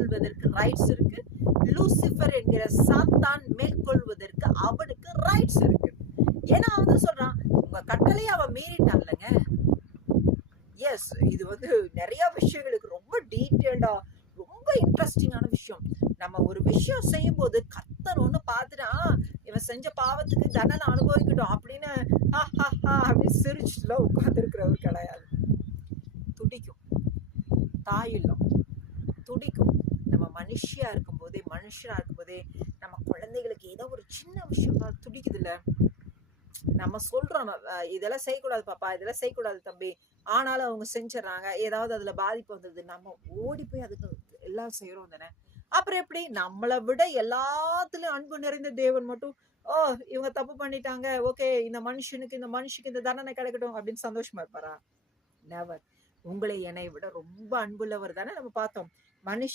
மேற்கொள்வதற்கு ரைட்ஸ் இருக்கு. லூசிபர் என்கிற சாத்தான் மேற்கொள்வதற்கு அவனுக்கு ரைட்ஸ் இருக்கு. ஏன்னா அவன் சொல்றான், உங்க கட்டளையை அவன் மீறிட்டான்லங்க. எஸ், இது நிறைய விஷயங்களுக்கு ரொம்ப டீட்டெயில்டா ரொம்ப இன்ட்ரெஸ்டிங்கான விஷயம். நம்ம ஒரு விஷயம் செய்யும் போது கர்த்தர் ஒண்ணு பார்த்துட்டா இவன் செஞ்ச பாவத்துக்கு தண்டனை அனுபவிக்கட்டும் அப்படின்னு அப்படி சிரிச்சுட்டுலாம் உட்கார்ந்து இருக்கிறவர் கிடையாது. துடிக்கும், தாயில்லம் துடிக்கும். நம்ம மனுஷனா இருக்கும்போதே நம்ம குழந்தைகளுக்கு ஏதோ ஒரு சின்ன விஷயம் துடிக்குது இல்ல. நம்ம சொல்றோம் இதெல்லாம் செய்யக்கூடாது பாப்பா, இதெல்லாம் செய்யக்கூடாது தம்பி, ஆனாலும் அவங்க செஞ்சிடறாங்க. ஏதாவது அதுல பாதிப்பு வந்தது, நம்ம ஓடி போய் அதுக்கு எல்லாம் செய்யறோம் தானே. அப்புறம் எப்படி நம்மளை விட எல்லாத்துலயும் அன்பு நிறைந்த தேவன் மட்டும் இவங்க தப்பு பண்ணிட்டாங்க, ஓகே இந்த மனுஷனுக்கு இந்த தண்டனை கிடைக்கட்டும் அப்படின்னு சந்தோஷமா இருப்பாரா? நெவர். உங்களை என்னை விட ரொம்ப அன்புள்ளவர் தானே நம்ம பார்த்தோம். மனுஷ